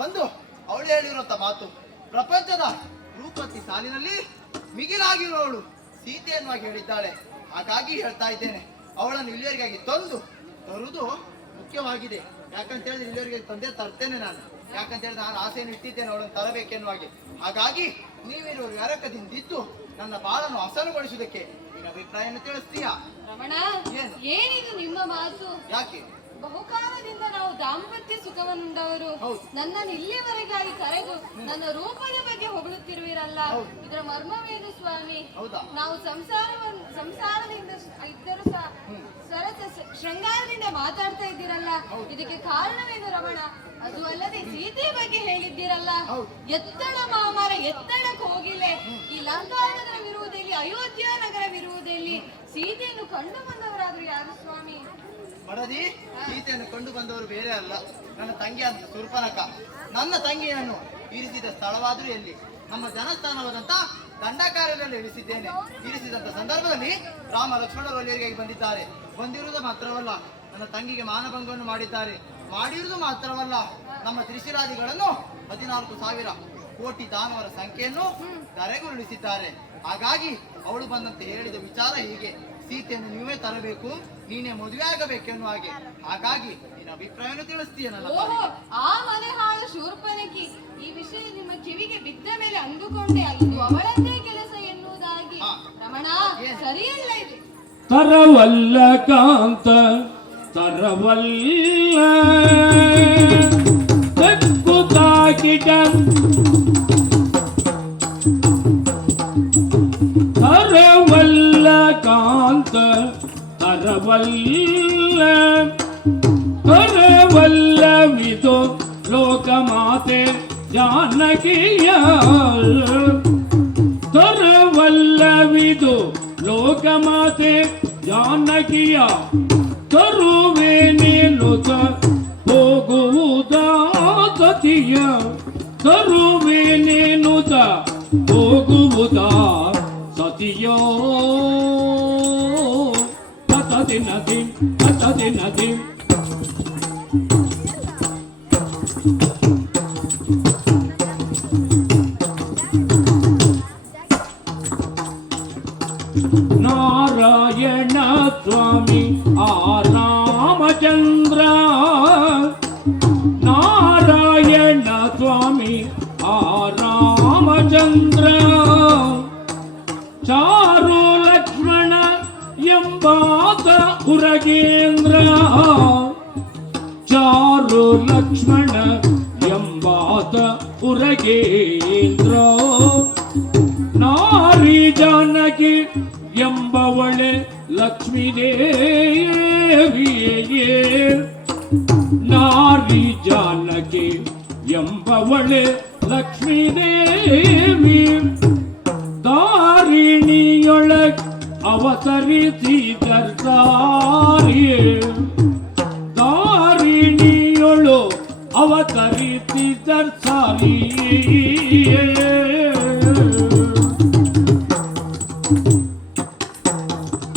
ಬಂದು ಅವಳು ಹೇಳಿರುವಂತ ಮಾತು. ಪ್ರಪಂಚದ ರೂಪತಿ ಸಾಲಿನಲ್ಲಿ ಮಿಗಿಲಾಗಿರುವವಳು ಸೀತೆ ಎನ್ನುವಾಗಿ ಹೇಳಿದ್ದಾಳೆ. ಹಾಗಾಗಿ ಹೇಳ್ತಾ ಇದ್ದೇನೆ. ಅವಳನ್ನು ಇಲ್ಲಿಯವರಿಗಾಗಿ ತಂದು ತರುವುದು ಮುಖ್ಯವಾಗಿದೆ. ಯಾಕಂತ ಹೇಳಿದ್ರೆ ಇಲ್ಲಿಯವರಿಗೆ ತಂದೆ ತರ್ತೇನೆ ನಾನು. ಯಾಕಂತ ಹೇಳಿದ್ರೆ ನಾನು ಆಸೆಯನ್ನು ಇಟ್ಟಿದ್ದೇನೆ ಅವಳನ್ನು ತರಬೇಕೆನ್ನುವಾಗಿ ಹಾಗಾಗಿ ನೀವಿರುವ ವ್ಯಾರಕದಿಂದಿದ್ದು ನನ್ನ ಬಾಳನ್ನು ಹಸನುಗೊಳಿಸುವುದಕ್ಕೆ ನಿನ್ನ ಅಭಿಪ್ರಾಯವನ್ನು ತಿಳಿಸ್ತೀಯಾ? ರಮಣ ಏನು? ಏನಿದು ನಿಮ್ಮ ಮಾತು? ಯಾಕೆ? ಬಹುಕಾಲದಿಂದ ನಾವು ದಾಂಪತ್ಯ ಸುಖವನ್ನುಂಡವರು. ನನ್ನನ್ನು ಇಲ್ಲಿಯವರೆಗಾಗಿ ಕರೆದು ನನ್ನ ರೂಪದ ಬಗ್ಗೆ ಹೊಗಳುತ್ತಿರುವಿರಲ್ಲ. ಇದರ ಮರ್ಮವೇನು ಸ್ವಾಮಿ? ನಾವು ಸಂಸಾರವನ್ನು ಸಂಸಾರದಿಂದ ಇದ್ದರೂ ಸಹ ಸರಸ ಶೃಂಗಾರದಿಂದ ಮಾತಾಡ್ತಾ ಇದ್ದೀರಲ್ಲ. ಇದಕ್ಕೆ ಕಾರಣವೇನು ರಮಣ? ಅದು ಅಲ್ಲದೆ ಸೀತೆ ಬಗ್ಗೆ ಹೇಳಿದ್ದೀರಲ್ಲ. ಎತ್ತಡ ಮಾಮರ ಎತ್ತಡಕ್ಕೆ ಹೋಗಿಲ್ಲ ಈ ಲಂಕಾನಗರವಿರುವುದೆಲ್ಲಿ ಅಯೋಧ್ಯ ನಗರವಿರುವುದಲ್ಲಿ ಸೀತೆಯನ್ನು ಕಂಡು ಸ್ವಾಮಿ ಮಡದಿ ಸೀತೆಯನ್ನು ಕಂಡು ಬಂದವರು ಬೇರೆ ಅಲ್ಲ. ನನ್ನ ತಂಗಿ ಅಂತ ಸುರ್ಪನಕ. ನನ್ನ ತಂಗಿಯನ್ನು ಇರಿಸಿದ ಸ್ಥಳವಾದರೂ ಎಲ್ಲಿ? ನಮ್ಮ ಜನಸ್ಥಾನವಾದಂತ ದಂಡಕಾರ್ಯದಲ್ಲಿ ಇರಿಸಿದ್ದೇನೆ. ಇರಿಸಿದಂತ ಸಂದರ್ಭದಲ್ಲಿ ರಾಮ ಲಕ್ಷ್ಮಣ ಬಂದಿದ್ದಾರೆ. ಬಂದಿರುವುದು ಮಾತ್ರವಲ್ಲ, ನನ್ನ ತಂಗಿಗೆ ಮಾನಭಂಗವನ್ನು ಮಾಡಿದ್ದಾರೆ. ಮಾಡಿರುವುದು ಮಾತ್ರವಲ್ಲ, ನಮ್ಮ ತ್ರಿಶಿರಾದಿಗಳನ್ನು ಹದಿನಾಲ್ಕು ಸಾವಿರ ಕೋಟಿ ದಾನವರ ಸಂಖ್ಯೆಯನ್ನು ಕರೆಗುರುಳಿಸಿದ್ದಾರೆ ಹಾಗಾಗಿ ಅವಳು ಬಂದಂತೆ ಹೇಳಿದ ವಿಚಾರ ಹೀಗೆ. ಸೀತೆಯನ್ನು ನೀವೇ ತರಬೇಕು. ನೀನೇ ಮದುವೆ ಆಗಬೇಕೆನ್ನುವ ಹಾಗೆ ಹಾಗಾಗಿ ನಿನ್ನ ಅಭಿಪ್ರಾಯವನ್ನು ತಿಳಿಸ್ತೀಯನಲ್ಲ ಓಹೋ. ಆ ಮನೆ ಹಾಳು ಶೂರ್ಪನಕಿ ಈ ವಿಷಯ ನಿಮ್ಮ ಕಿವಿಗೆ ಬಿದ್ದ ಮೇಲೆ ಅಂದುಕೊಂಡೆ ಇದು ಅವಳದ್ದೇ ಕೆಲಸ ಎನ್ನುವುದಾಗಿ. ರಮಣ? ಸರಿಯಲ್ಲ ಇದು ತರವಲ್ಲ ಕಾಂತ ತರವಲ್ಲ ತೆಕ್ಕು ಚಾರು ಲಕ್ಷ್ಮಣ ಎಂಬಾತ ಉರಗೇಂದ್ರ ನಾರಿ ಜಾನಕಿ ಎಂಬವಳೆ ಲಕ್ಷ್ಮೀ ದೇವಿಯೇ ನಾರಿ ಜಾನಕಿ ಎಂಬವಳೆ ಲಕ್ಷ್ಮೀ ದೇವಿ ದಾರಿಣಿಯೊಳಗ್ ಅವತರಿಸಿದರ್ಸಾರಿಯೇ ಅವತರಿಸಿದರ್ಸಾರಿಯೇ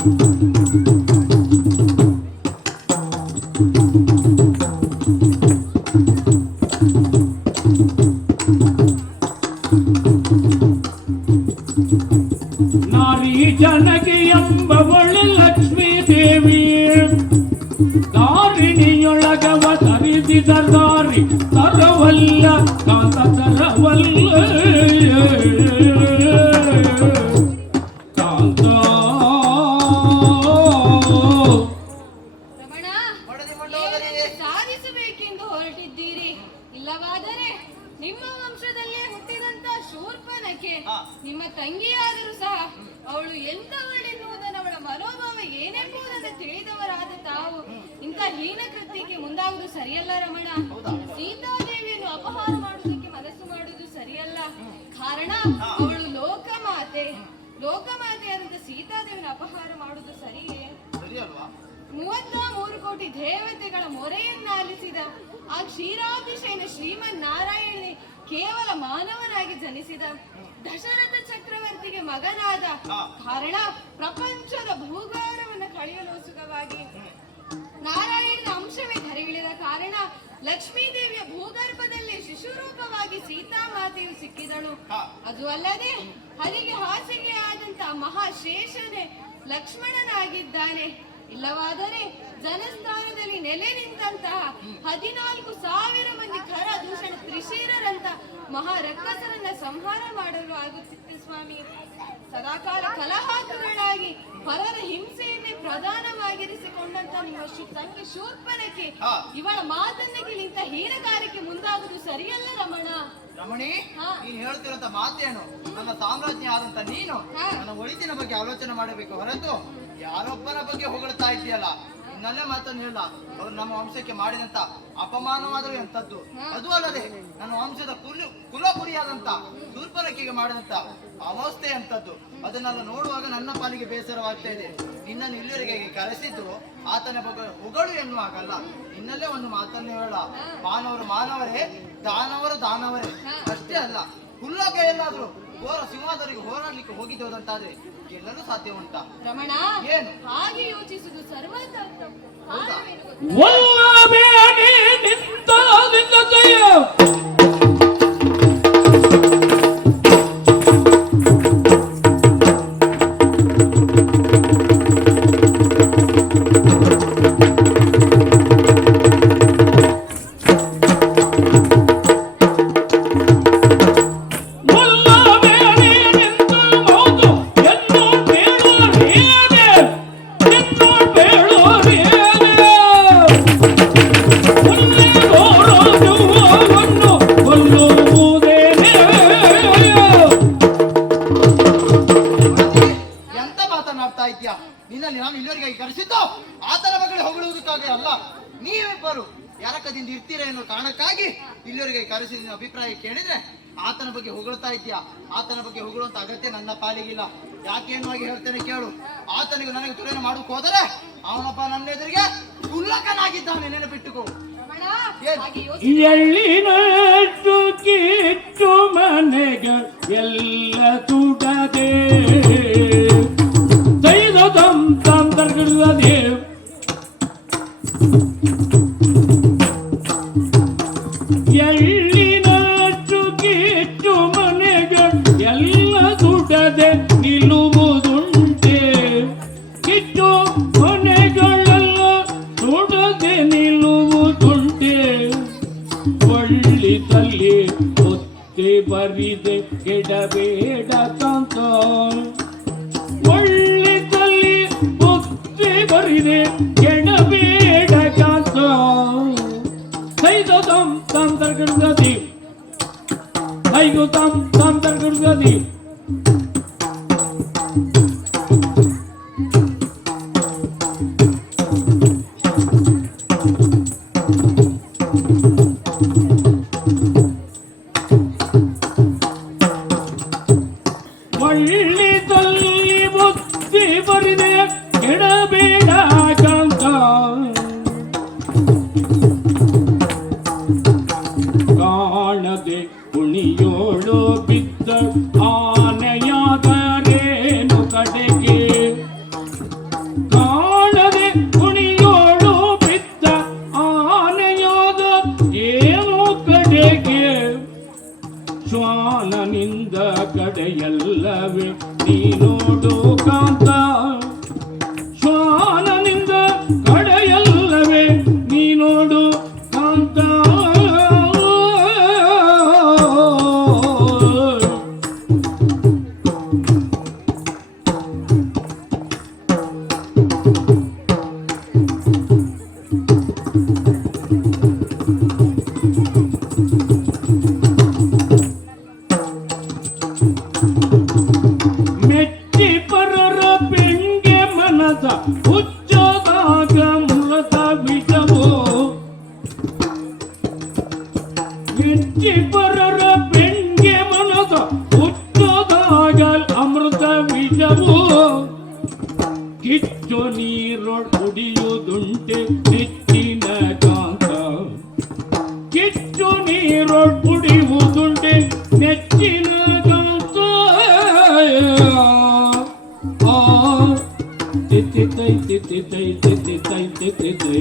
ನಾರಿ ಕಾರಣ ಅವಳು ಲೋಕಮಾತೆ. ಲೋಕಮಾತೆಯಾದಂತ ಸೀತಾದೇವಿನ ಅಪಹಾರ ಮಾಡುವುದು ಸರಿಯೇ? ಮೂವತ್ತ ಮೂರು ಕೋಟಿ ದೇವತೆಗಳ ಮೊರೆಯನ್ನ ಆಲಿಸಿದ ಆ ಕ್ಷೀರಾಭಿಷೇನ ಶ್ರೀಮನ್ ನಾರಾಯಣಿ ಕೇವಲ ಮಾನವನಾಗಿ ಜನಿಸಿದ ದಶರಥ ಚಕ್ರವರ್ತಿಗೆ ಮಗನಾದ. ಕಾರಣ ಪ್ರಪಂಚದ ಭೂಗಾರವನ್ನು ಕಳೆಯಲೋಸುಗವಾಗಿ ನಾರಾಯಣನ ಅಂಶವೇ ಧರೆಗಿಳಿದ ಕಾರಣ ಲಕ್ಷ್ಮೀ ದೇವಿಯ ಭೂಗರ್ಭದಲ್ಲಿ ಶಿಶುರೂಪವಾಗಿ ಸೀತಾಮಾತೆಯು ಸಿಕ್ಕಿದಳು. ಅದು ಅಲ್ಲದೆ ಹರಿಗೆ ಹಾಸಿಗೆ ಆದಂತ ಮಹಾಶೇಷನೇ ಲಕ್ಷ್ಮಣನಾಗಿದ್ದಾನೆ. ಇಲ್ಲವಾದರೆ ಜನಸ್ಥಾನದಲ್ಲಿ ನೆಲೆ ನಿಂತಹ ಹದಿನಾಲ್ಕು ಸಾವಿರ ಮಂದಿ ಖರ ದೂಷಣ ತ್ರಿಶೀರರಂತ ಮಹಾರಕ್ಕಸರನ್ನ ಸಂಹಾರ ಮಾಡಲು ಆಗುತ್ತಿತ್ತು ಸ್ವಾಮಿ. ಸದಾಕಾಲ ಕಲಹಾತುಗಳಾಗಿ ಪರರ ಹಿಂಸೆಯನ್ನೇ ಪ್ರಧಾನವಾಗಿರಿಸಿಕೊಂಡಂತ ನಿಮ್ಮ ತಂಗಿ ಶೂರ್ಪನಕ್ಕೆ ಮಾತನ್ನ ಕೇಳಿಂತ ಹೀನಗಾರಿಕೆ ಮುಂದಾಗುವುದು ಸರಿಯಲ್ಲ ರಮಣ? ರಮಣಿ. ನೀನ್ ಹೇಳ್ತಿರೋಂತ ಮಾತೇನು? ನನ್ನ ಸಾಮ್ರಾಜ್ಞಿ ಆದಂತ ನೀನು? ನನ್ನ ಒಳಿತಿನ ಬಗ್ಗೆ ಆಲೋಚನೆ ಮಾಡಬೇಕು ಹೊರತು ಯಾರೊಬ್ಬನ ಬಗ್ಗೆ ಹೊಗಳ್ತಾ ಇದೆಯಲ್ಲ ಇನ್ನಲ್ಲೇ ಮಾತನ್ನು ಹೇಳ. ಅವ್ರು ನಮ್ಮ ವಂಶಕ್ಕೆ ಮಾಡಿದಂತ ಅಪಮಾನವಾದರೂ ಎಂಥದ್ದು? ಅದು ಅಲ್ಲದೆ ನನ್ನ ವಂಶದ ಕುಲು ಕುಲಪುರಿಯಾದಂತ ದುರ್ಬಲಕೆಗೆ ಮಾಡಿದಂತ ಅವಸ್ಥೆ ಎಂಥದ್ದು? ಅದನ್ನೆಲ್ಲ ನೋಡುವಾಗ ನನ್ನ ಪಾಲಿಗೆ ಬೇಸರವಾಗ್ತಾ ಇದೆ. ನಿನ್ನನ್ನು ಇಲ್ಲಿವರೆಗೆ ಕರೆಸಿದ್ರು ಆತನ ಬಗ್ಗೆ ಹೊಗಳು ಎನ್ನುವಾಗಲ್ಲ. ನಿನ್ನಲ್ಲೇ ಒಂದು ಮಾತನ್ನು ಹೇಳ. ಮಾನವರು ಮಾನವರೇ, ದಾನವರು ದಾನವರೇ. ಅಷ್ಟೇ ಅಲ್ಲ ಕುಲ್ಲಕ್ಕೆ ಎಲ್ಲಾದ್ರೂ ಹೋರ ಸಿಂಹಾದರಿಗೆ ಹೋರಾಡ್ಲಿಕ್ಕೆ ಹೋಗಿದ್ದೋದಂತಾದ್ರೆ ಎಲ್ಲರೂ ಸಾಧ್ಯ ಉಂಟಾ ರಮಣ ಏನು? ಹಾಗೆ ಯೋಚಿಸುವುದು ಸರ್ವತ. ಕಾರಣವೇನು ಗೊತ್ತಾ? ಒಲ್ಲಬೇಡಿ ರಮಣ ಕಿಟ್ಟು ಮನೆಗ ಎಲ್ಲ నిత్య నిత్య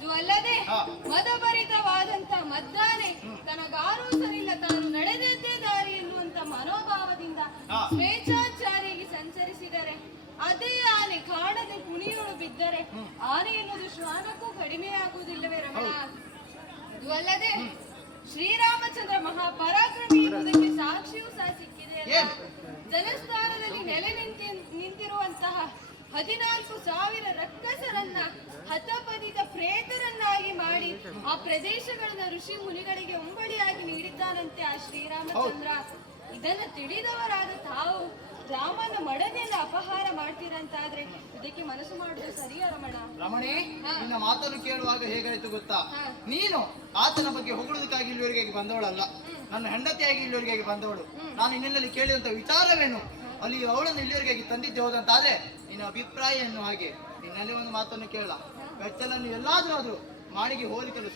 ಅದು ಅಲ್ಲದೆ. ಮದಭರಿತವಾದಂತ ಮದ್ದಾನೆ ತನಗಾರೂ ಸರಿಲ್ಲ ತಾನು ನಡೆದದ್ದೇ ದಾರಿ ಎನ್ನುವಂತ ಮನೋಭಾವದಿಂದ. ಸ್ವೇಚ್ಛಾಚಾರಿಗೆ ಸಂಚರಿಸಿದರೆ ಅದೇ ಆನೆ ಕಾಣದೆ ಕುಣಿಯೋಳು ಬಿದ್ದರೆ ಆನೆ ಎನ್ನುವುದು ಶ್ವಾನಕ್ಕೂ ಕಡಿಮೆಯಾಗುವುದಿಲ್ಲವೇ ರಮಣ? ಅದು ಅಲ್ಲದೆ ಶ್ರೀರಾಮಚಂದ್ರ ಮಹಾಪರಾಕ್ರಮಿ ಎನ್ನುವುದಕ್ಕೆ ಸಾಕ್ಷಿಯೂ ಸಹ ಸಿಕ್ಕಿದೆ? ಜನಸ್ಥಾನದಲ್ಲಿ ನೆಲೆ ನಿಂತಿ ನಿಂತಿರುವಂತಹ ಹದಿನಾಲ್ಕು ಸಾವಿರ ರಕ್ತಸರನ್ನ ಹತಪದಿತ ಪ್ರೇತರನ್ನಾಗಿ ಮಾಡಿ ಆ ಪ್ರದೇಶಗಳನ್ನ ಋಷಿ ಮುನಿಗಳಿಗೆ ಉಂಬಳಿಯಾಗಿ ನೀಡಿದ್ದಾನಂತೆ ಆ ಶ್ರೀರಾಮಚಂದ್ರ. ಇದನ್ನ ತಿಳಿದವರಾದ ತಾವು ರಾಮನ ಮಡದಿಂದ ಅಪಹಾರ ಮಾಡ್ತೀರಂತಾದ್ರೆ ಇದಕ್ಕೆ ಮನಸ್ಸು ಮಾಡುದು ಸರಿಯ ರಮಣ ರಮಣೇ ನಿನ್ನ ಮಾತನ್ನು ಕೇಳುವಾಗ ಹೇಗಾಯ್ತು ಗೊತ್ತಾ? ನೀನು ಆತನ ಬಗ್ಗೆ ಹೊಗಳೋದಕ್ಕಾಗಿ ಇಲ್ಲಿವರೆಗೆ ಬಂದವಳಲ್ಲ. ನನ್ನ ಹೆಂಡತಿಯಾಗಿ ಇಲ್ಲಿವರೆಗೆ ಬಂದವಳು. ನಾನು ನಿನ್ನಲ್ಲಿ ಕೇಳಿದಂತ ವಿಚಾರವೇನು? ಅಲ್ಲಿ ಅವಳನ್ನು ಇಲ್ಲಿವರೆಗೆ ತಂದಿದ್ದೆ ಹೋದಂತಾದ್ರೆ ನಿನ್ನ ಅಭಿಪ್ರಾಯ ಏನು ಹಾಗೆ ನಿನ್ನಲ್ಲಿ ಒಂದು ಮಾತನ್ನು ಕೇಳ ಬೆಟ್ಟಲನ್ನು ಎಲ್ಲಾದರೂ ಆದರೂ ಮಾಡಿಗೆ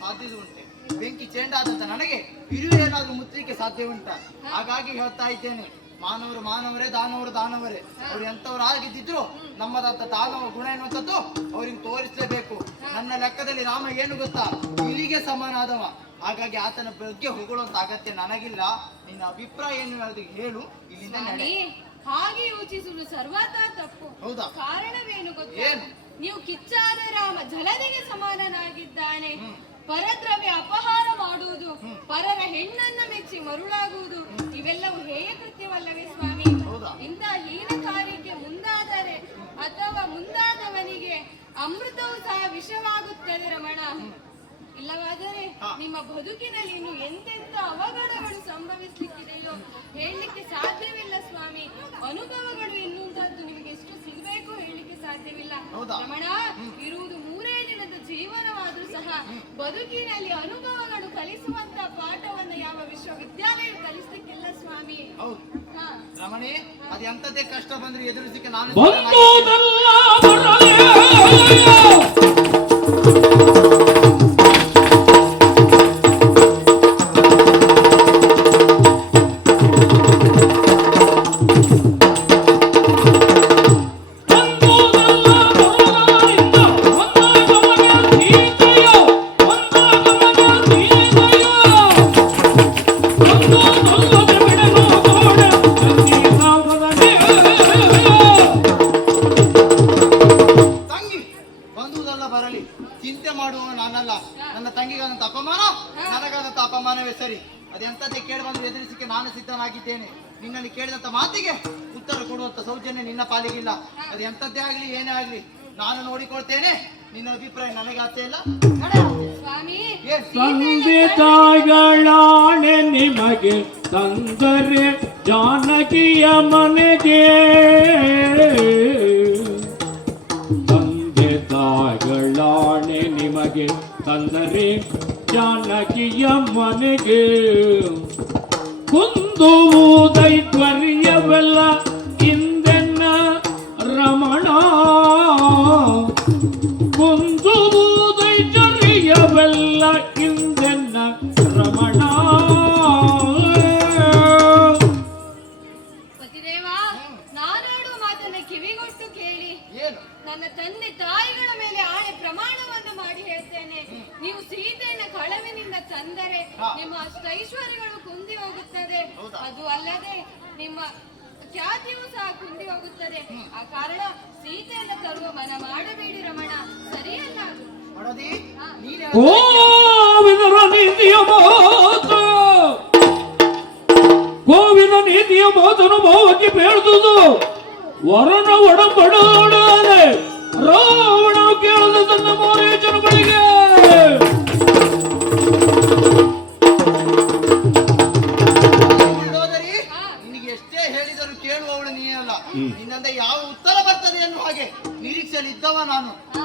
ಸಾಧ್ಯ ಉಂಟೆ. ಬೆಂಕಿ ಚೇಂಡಾದಂತ ನನಗೆ ಇರುವೆ ಏನಾದ್ರೂ ಮುತ್ತಲಿಕ್ಕೆ ಸಾಧ್ಯ ಉಂಟಾ? ಹಾಗಾಗಿ ಹೇಳ್ತಾ ಇದ್ದೇನೆ. ಮಾನವರು ಮಾನವರೇ ದಾನವರು ದಾನವರೇ. ಅವ್ರು ಎಂತವ್ರು ಆಗಿದ್ದಿದ್ರು ನಮ್ಮದಂತ ದಾನವ ಗುಣ ಎನ್ನುವಂಥದ್ದು ಅವ್ರಿಗೆ ತೋರಿಸಲೇಬೇಕು. ನನ್ನ ಲೆಕ್ಕದಲ್ಲಿ ರಾಮ ಏನು ಗೊತ್ತಾ? ಇಲಿಗೆ ಸಮಾನಾದವ. ಹಾಗಾಗಿ ಆತನ ಬಗ್ಗೆ ಹೊಗಳುವಂತ ಅಗತ್ಯ ನನಗಿಲ್ಲ. ನಿನ್ನ ಅಭಿಪ್ರಾಯ ಏನು ಹೇಳು. ಇಲ್ಲಿಂದ ಹಾಗೆ ಯೋಚಿಸುವುದು ಸರ್ವತಾ ತಪ್ಪು. ಕಾರಣವೇನು ಗೊತ್ತು? ನೀವು ಕಿಚ್ಚಾದ ರಾಮ ಜಲದಿಗೆ ಸಮಾನನಾಗಿದ್ದಾನೆ. ಪರದ್ರವ್ಯ ಅಪಹಾರ ಮಾಡುವುದು ಪರರ ಹೆಣ್ಣನ್ನ ಮೆಚ್ಚಿ ಮರುಳಾಗುವುದು ಇವೆಲ್ಲವೂ ಹೇಯ ಕೃತ್ಯವಲ್ಲವೇ ಸ್ವಾಮಿ? ಇಂಥ ಹೀನ ಕಾರ್ಯಕ್ಕೆ ಮುಂದಾದರೆ ಅಥವಾ ಮುಂದಾದವನಿಗೆ ಅಮೃತವು ಸಹ ವಿಷವಾಗುತ್ತದೆ ರಮಣ. ಇಲ್ಲವಾದರೆ ನಿಮ್ಮ ಬದುಕಿನಲ್ಲಿ ಇನ್ನು ಎಂತೆಂತ ಅವಘಡಗಳು ಸಂಭವಿಸ್ಲಿಕ್ಕಿದೆಯೋ ಹೇಳಲಿಕ್ಕೆ ಸಾಧ್ಯವಿಲ್ಲ ಸ್ವಾಮಿ. ಅನುಭವಗಳು ಎನ್ನುವಂತಹದ್ದು ನಿಮಗೆ ಎಷ್ಟು ಸಿಗಬೇಕು ಹೇಳಲಿಕ್ಕೆ ಸಾಧ್ಯವಿಲ್ಲ? ರಮಣ ಇರುವುದು ಮೂರೇ ದಿನದ ಜೀವನವಾದ್ರೂ ಸಹ ಬದುಕಿನಲ್ಲಿ ಅನುಭವಗಳು ಕಲಿಸುವಂತ ಪಾಠವನ್ನು ಯಾವ ವಿಶ್ವವಿದ್ಯಾಲಯ ಕಲಿಸಲಿಕ್ಕಿಲ್ಲ ಸ್ವಾಮಿ. ರಮಣಿ ಅದು ಎಂತದೇ ಕಷ್ಟ ಬಂದ್ರೆ ಎದುರಿಸಿಕೆ ನಾನು ನನಗಾದಂತ ಸರಿ. ಅದೆಂಥದ್ದೇ ಕೇಳಿ ಬಂದು ಎದುರಿಸಿಕೆ ನಾನು ಸಿದ್ಧನಾಗಿದ್ದೇನೆ. ನಿನ್ನಲ್ಲಿ ಕೇಳಿದಂಥ ಮಾತಿಗೆ ಉತ್ತರ ಕೊಡುವಂಥ ಸೌಜನ್ಯ ನಿನ್ನ ಪಾಲಿಗಿಲ್ಲ. ಅದು ಎಂಥದ್ದೇ ಆಗಲಿ ಏನೇ ಆಗಲಿ ನಾನು ನೋಡಿಕೊಳ್ತೇನೆ. ನಿನ್ನ ಅಭಿಪ್ರಾಯ ನನಗೆ ಆಗ್ತಾ ಇಲ್ಲ. ತಂದೆ ತಾಯಿಗಳಾಣೆ ನಿಮಗೆ ತಂದರೆ ಜಾನಕಿಯ ಮನೆಗೆ. ತಂದೆ ತಾಯಿಗಳಾಣೆ ನಿಮಗೆ ತಂದರೆ ಜಾನಕಿಯ ಮನೆಗೆ ಕುಂದುವುದೈಶ್ವರ್ಯವೆಲ್ಲ ಹಿಂದೆನ್ನ ರಮಣ. ಕುಂದುವುದೈಶ್ವರ್ಯವೆಲ್ಲ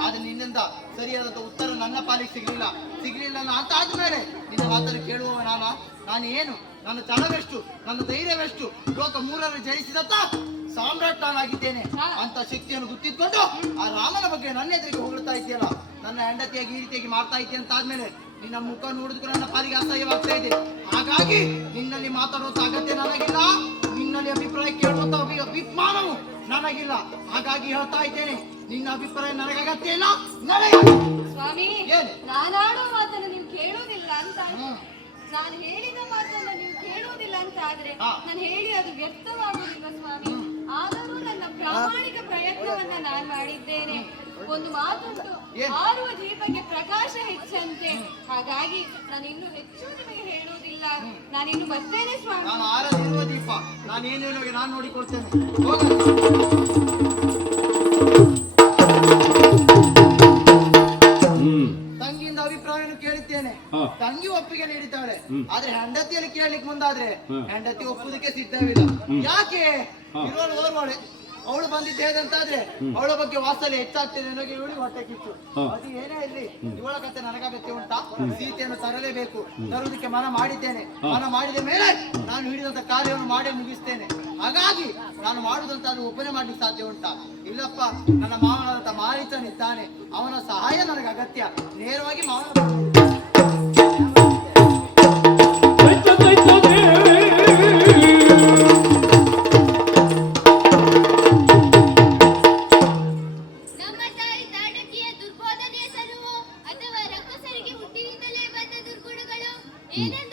ಆದ್ರೆ ನಿನ್ನಿಂದ ಸರಿಯಾದಂತ ಉತ್ತರ ನನ್ನ ಪಾಲಿಗೆ ಸಿಗ್ಲಿಲ್ಲ. ಸಿಗ್ಲಿಲ್ಲ ಅಂತ ಆದ್ಮೇಲೆ ನಿನ್ನ ಮಾತನ್ನು ಕೇಳುವವ ನಾನ? ನಾನು ಏನು? ನನ್ನ ಚಣವೆಷ್ಟು ನನ್ನ ಧೈರ್ಯವೆಷ್ಟು? ಲೋಕ ಮೂರನ್ನು ಜಯಿಸಿದತ್ತ ಸಾಮ್ರಾಟ್ ನಾನಾಗಿದ್ದೇನೆ ಅಂತ ಶಕ್ತಿಯನ್ನು ಗುತ್ತಿದ್ಕೊಂಡು ಆ ರಾಮನ ಬಗ್ಗೆ ನನ್ನ ಎದುರಿಗೆ ಹೊಗಳ್ತಾ ಇದೆಯಲ್ಲ ನನ್ನ ಹೆಂಡತಿಯಾಗಿ ಈ ರೀತಿಯಾಗಿ ಮಾಡ್ತಾ ಇದ್ದೆ ಅಂತ ಆದ್ಮೇಲೆ ನಿನ್ನ ಮುಖ ನೋಡಿದ್ರು ನನ್ನ ಪಾಲಿಗೆ ಅಸಹ್ಯವಾಗ್ತಾ ಇದೆ. ಹಾಗಾಗಿ ನಿನ್ನಲ್ಲಿ ಮಾತಾಡುವಂತ ಅಗತ್ಯ ನನಗಿಲ್ಲ. ನಿನ್ನಲ್ಲಿ ಅಭಿಪ್ರಾಯ ಕೇಳುವಂತ ಅಭಿ- ಅಭಿಮಾನವು ನನಗಿಲ್ಲ. ಹಾಗಾಗಿ ಹೇಳ್ತಾ ಇದ್ದೇನೆ ನಿನ್ನ ಅಭಿಪ್ರಾಯ ನನಗೆ ಅಗತ್ಯ ಇಲ್ಲ. ನನಗೆ ಸ್ವಾಮಿ ಏನು? ನಾನಾಡುವ ಮಾತನ್ನು ನೀವು ಕೇಳುವುದಿಲ್ಲ ಅಂತ ಹ್ಮ್. ನಾನು ಹೇಳಿದ ಮಾತನ್ನು ನೀವು ಕೇಳುವುದಿಲ್ಲ ಅಂತ ಆದ್ರೆ ಹಾ. ನಾನು ಹೇಳಿ ಅದು ವ್ಯಕ್ತವಾಗುವುದಿಲ್ಲ ಸ್ವಾಮಿ. ಆದರೂ ನನ್ನ ಪ್ರಾಮಾಣಿಕ ಪ್ರಯತ್ನವನ್ನ ನಾನು ಮಾಡಿದ್ದೇನೆ. ಒಂದು ಮಾತುಂಟು ಏನು? ಆರುವ ದೀಪಕ್ಕೆ ಪ್ರಕಾಶ ಹೆಚ್ಚಂತೆ. ಹಾಗಾಗಿ ನಾನು ಇನ್ನು ಹೆಚ್ಚು ನಿಮಗೆ ಹೇಳುವುದಿಲ್ಲ. ನಾನಿನ್ನು ಬರ್ತೇನೆ ಸ್ವಾಮಿ. ನಾನು ಆರದಿರುವ ದೀಪ. ನಾನು ಏನೇನು ನಾನು ನೋಡಿಕೊಳ್ತೇನೆ ತಂಗಿಯಿಂದ ಅಭಿಪ್ರಾಯವನ್ನು ಕೇಳಿದ್ದೇನೆ ತಂಗಿ ಒಪ್ಪಿಗೆ ನೀಡಿದ್ದಾಳೆ. ಆದ್ರೆ ಹೆಂಡತಿಯಲ್ಲಿ ಕೇಳಲಿಕ್ಕೆ ಮುಂದಾದ್ರೆ. ಹೆಂಡತಿ ಒಪ್ಪುದಕ್ಕೆ ಸಿದ್ಧವಿಲ್ಲ. ಯಾಕೆ? ಓರ್ವಳೆ. ಅವಳು ಬಂದಿದ್ದೆ ಅಂತಾದ್ರೆ ಅವಳ ಬಗ್ಗೆ ವಾತ್ಸಲ್ಯ ಹೆಚ್ಚಾಗ್ತದೆ ನನಗೆ ಇವಳು ಹೊಟ್ಟೆ ಕಿಚ್ಚು ಅದು ಏನೇ ಇರಲಿ ಇವಳ ಕತೆ ನನಗಾಗತ್ತೆ ಉಂಟಾ? ಸೀತೆಯನ್ನು ತರಲೇಬೇಕು. ತರುವುದಕ್ಕೆ ಮನ ಮಾಡಿದ್ದೇನೆ. ಮನ ಮಾಡಿದ ಮೇಲೆ ನಾನು ಹಿಡಿದಂತ ಕಾರ್ಯವನ್ನು ಮಾಡೇ ಮುಗಿಸ್ತೇನೆ. ಹಾಗಾಗಿ ನಾನು ಮಾಡುದಂತಾದ್ರೂ ಒಬ್ಬನೇ ಮಾಡ್ಲಿಕ್ಕೆ ಸಾಧ್ಯ ಉಂಟಾ? ಇಲ್ಲಪ್ಪ ನನ್ನ ಮಾವನಾದಂತ ಮಾರೀಚನಿದ್ದಾನೆ ಅವನ ಸಹಾಯ ನನಗೆ ಅಗತ್ಯ ನೇರವಾಗಿ ಮಾವನ হুম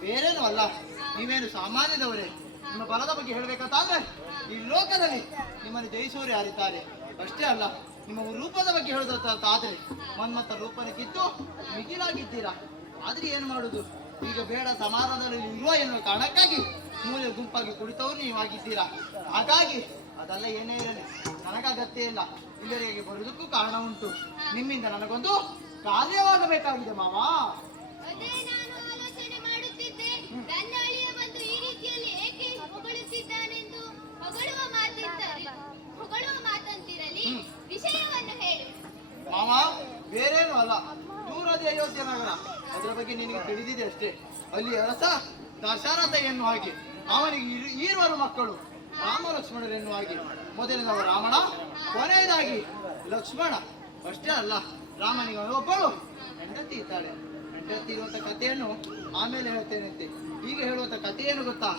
ಬೇರೇನೂ ಅಲ್ಲ. ನೀವೇನು ಸಾಮಾನ್ಯದವರೇ. ನಿಮ್ಮ ಬಲದ ಬಗ್ಗೆ ಹೇಳಬೇಕಂತಾದ್ರೆ ಈ ಲೋಕದಲ್ಲಿ ನಿಮ್ಮನ್ನು ಜಯಿಸುವರು ಯಾರಿದ್ದಾರೆ? ಅಷ್ಟೇ ಅಲ್ಲ, ನಿಮ್ಮ ರೂಪದ ಬಗ್ಗೆ ಹೇಳೋದಂತಾದ್ರೆ ಮನ್ಮತ್ತ ರೂಪನ ಕಿತ್ತು, ಮಿಗಿಲಾಗಿದ್ದೀರಾ? ಆದ್ರೆ ಏನು ಮಾಡುದು? ಈಗ ಬೇಡ ಸಮಾರಂಭದಲ್ಲಿ ಇರುವ ಎನ್ನುವ ಕಾರಣಕ್ಕಾಗಿ ಮೂಲೆ ಗುಂಪಾಗಿ ಕುಡಿತವ್ರು ನೀವಾಗಿದ್ದೀರಾ? ಹಾಗಾಗಿ ಅದೆಲ್ಲ ಏನೇ ಇರಲಿ ನನಗಗತ್ಯ ಇಲ್ಲ. ಇಲ್ಲರಿಗೆ ಬರುವುದಕ್ಕೂ ಕಾರಣ ಉಂಟು. ನಿಮ್ಮಿಂದ ನನಗೊಂದು ಕಾರ್ಯವಾಗಬೇಕಾಗಿದೆ ಮಾವಾ. ಅಳಿಯ ಬಂದು ಈ ರೀತಿಯಲ್ಲಿ ಏಕೆ ಹೊಗಳುತ್ತಿದ್ದಾನೆಂದು ಹೊಗಳುವ ಮಾತಿದ್ದರೆ ಹೊಗಳುವ ಮಾತಂತಿರಲಿ. ವಿಷಯವನ್ನು ಹೇಳು. ಮಾವ ಬೇರೇನು ಅಲ್ಲ. ದೂರದ ಅಯೋಧ್ಯ ನಗರ. ಅದರ ಬಗ್ಗೆ ನಿನಗೆ ತಿಳಿದಿದೆ ಅಷ್ಟೇ. ಅಲ್ಲಿ ಅರಸ ದಶರಥ ಎನ್ನುವ ಹಾಗೆ. ಅವನಿಗೆ ಈರುವರು ಮಕ್ಕಳು. ರಾಮ ಲಕ್ಷ್ಮಣರು ಎನ್ನುವ ಹಾಗೆ. ಮೊದಲಿನವ ರಾವಣ ಕೊನೆಯದಾಗಿ ಲಕ್ಷ್ಮಣ. ಅಷ್ಟೇ ಅಲ್ಲ ರಾಮನಿಗೆ ಒಬ್ಬಳು ಹೆಂಡತಿ ಇದ್ದಾಳೆ. ಹೆಂಡತಿ ಇರುವಂತ ಕಥೆಯನ್ನು ಆಮೇಲೆ ಹೇಳ್ತೇನೆ ಈಗ ಹೇಳುವಂತ ಕಥೆ ಏನು ಗೊತ್ತಾ?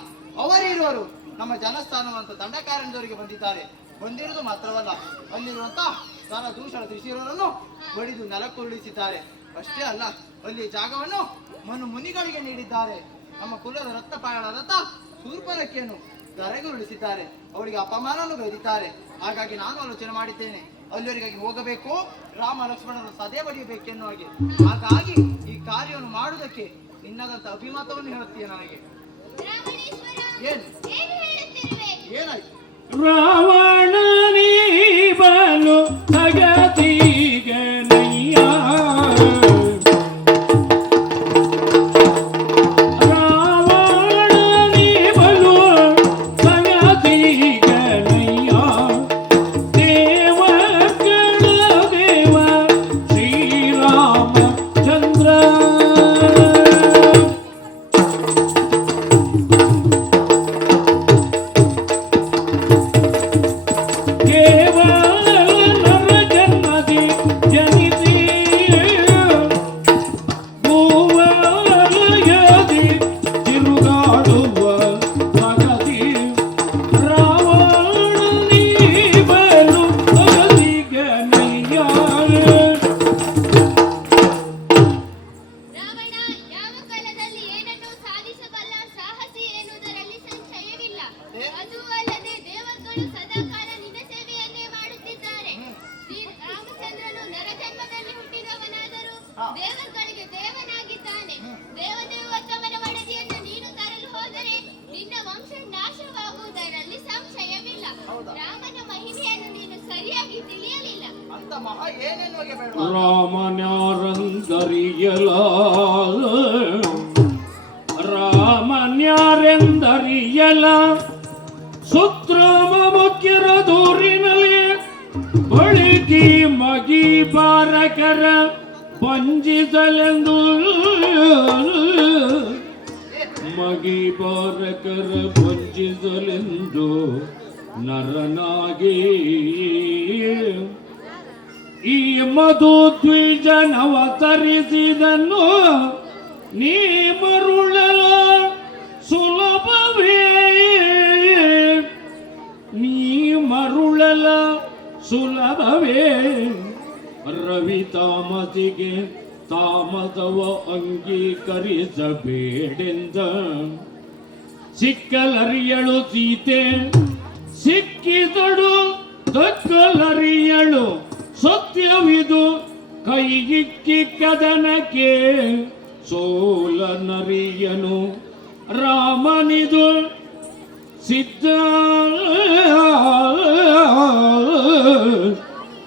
ಅವರಿರುವರು ನಮ್ಮ ಜನಸ್ಥಾನವಂತ ದಂಡಕಾರಣ್ಯದವರಿಗೆ ಬಂದಿದ್ದಾರೆ. ಬಂದಿರುವುದು ಮಾತ್ರವಲ್ಲ, ಅಲ್ಲಿರುವಂತ ಸಾಲ ದೂಷಣ ತ್ರಿಶಿರರನ್ನು ಬಡಿದು ನೆಲಕ್ಕುರುಳಿಸಿದ್ದಾರೆ. ಅಷ್ಟೇ ಅಲ್ಲ ಅಲ್ಲಿ ಜಾಗವನ್ನು ಮನು ಮುನಿಗಳಿಗೆ ನೀಡಿದ್ದಾರೆ. ನಮ್ಮ ಕುಲದ ರಕ್ತಪಾಯಳಾದಂತ ಶೂರ್ಪನಖಿಯನ್ನು ಧರೆಗುರುಳಿಸಿದ್ದಾರೆ. ಅವರಿಗೆ ಅಪಮಾನವನ್ನು ಬೈದಿದ್ದಾರೆ. ಹಾಗಾಗಿ ನಾನು ಆಲೋಚನೆ ಮಾಡಿದ್ದೇನೆ. ಅಲ್ಲಿವರಿಗಾಗಿ ಹೋಗಬೇಕು? ರಾಮ ಲಕ್ಷ್ಮಣರು ಸದೆ ಬಡಿಯಬೇಕೆನ್ನುವ ಹಾಗೆ. ಹಾಗಾಗಿ ಈ ಕಾರ್ಯವನ್ನು ಮಾಡುವುದಕ್ಕೆ ನಿನ್ನದಂತ ಅಭಿಮತವನ್ನು ಹೇಳುತ್ತೀಯ ನನಗೆ. ರಾವಣೇಶ್ವರ ಏನು? ಏನು ಹೇಳುತ್ತಿರುವೆ? ಏನಾಯ್ತು? ರಾವಣ ಬಲು ದೇವರುಗಳಿಗೆ ದೇವನಾಗಿದ್ದಾನೆ. ದೇವದೇವೋತ್ತಮನ ಒಡದಿಯನ್ನು ನೀನು ತರಲು ಹೋದರೆ ನಿನ್ನ ವಂಶ ನಾಶವಾಗುವುದರಲ್ಲಿ ಸಂಶಯವಿಲ್ಲ? ರಾಮನ ಮಹಿಮೆಯನ್ನು ನೀನು ಸರಿಯಾಗಿ ತಿಳಿಯಲಿಲ್ಲ. ರಾಮನ್ಯಾರಂದರಿಯಲ ರಾಮನ್ಯಾರೆಂದರಿಯಲ. ಸುತ್ರಾಮ ಮುಖ್ಯರ ದೂರಿನಲ್ಲಿ ಬಳಿಕಿ ಮಗಿ ಬಾರಕರ. ಪಂಜಿಸಲೆಂದು ಮಗಿ ಬಾರಕರ ಪಂಜಿಸಲೆಂದು ನರನಾಗಿ. ಈ ಮಧು ದ್ವಿಜನವತರಿಸಿದನ್ನು ನೀ ಮರುಳಲ ಸುಲಭವೇ. ನೀ ಮರುಳಲ ಸುಲಭವೇ. ರವಿ ತಾಮಸಿಗೆ ತಾಮಸವ ಅಂಗೀಕರಿಸಬೇಡೆಂದ. ಸಿಕ್ಕಲರಿಯಳು ಸೀತೆ, ಸಿಕ್ಕಿದಳು ದಕ್ಕಲರಿಯಳು ಸತ್ಯವಿದು ಕೈಗಿಕ್ಕಿ ಕದನಕ್ಕೆ. ಸೋಲ ನರಿಯನು ರಾಮನಿದು ಸಿದ್ಧ.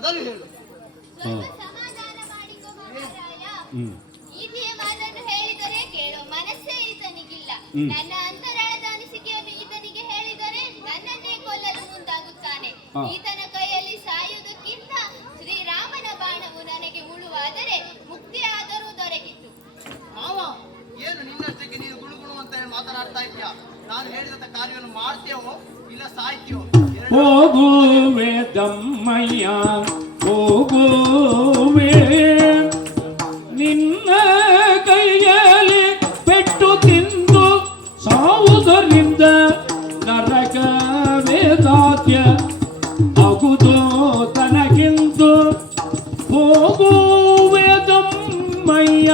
ಮೊದಲು ಹೇಳು. ಮಾತನ್ನು ಹೇಳಿದರೆ ಕೇಳೋ. ಮನಸ್ಸೇ ಈತನಿಗಿಲ್ಲ. ನನ್ನ ಅಂತರಾಳದ ಅನಿಸಿಕೆಯನ್ನು ಈತನಿಗೆ ಹೇಳಿದರೆ ನನ್ನನ್ನೇ ಕೊಲ್ಲಲು ಮುಂದಾಗುತ್ತಾನೆ. ಹಾ. ಈತನ ಕೈಯಲ್ಲಿ ಸಾಯುವುದಕ್ಕಿಂತ ಶ್ರೀರಾಮನ ಬಾಣವು ನನಗೆ ಉಳುವಾದರೆ ಮುಕ್ತಿಯಾದರೂ ದೊರಕಿತು. ಮಾವ ಏನು ನಿನ್ನಷ್ಟಕ್ಕೆ ನೀನು ಗುಣಗುಣ ಅಂತ ಹೇಳಿ ಮಾತನಾಡ್ತಾ ಇದ್ದೀಯಾ? ನಾನು ಹೇಳಿದಂತ ಕಾರ್ಯವನ್ನು ಮಾಡ್ತೇವೋ ಇಲ್ಲ ಸಾಯ್ತೀಯೋ? ಹೋಗುವೆ ದಮ್ಮಯ್ಯ ಹೋಗುವೆ. ನಿನ್ನ ಕೈಯಲ್ಲಿ ಪೆಟ್ಟು ತಿಂದು ಸಾವುದರಿಂದ ನರಕವೇ ಸಾಧ್ಯ. ಅಗುದು ತನಗಿಂದು ಹೋಗುವೆ ದಮ್ಮಯ್ಯ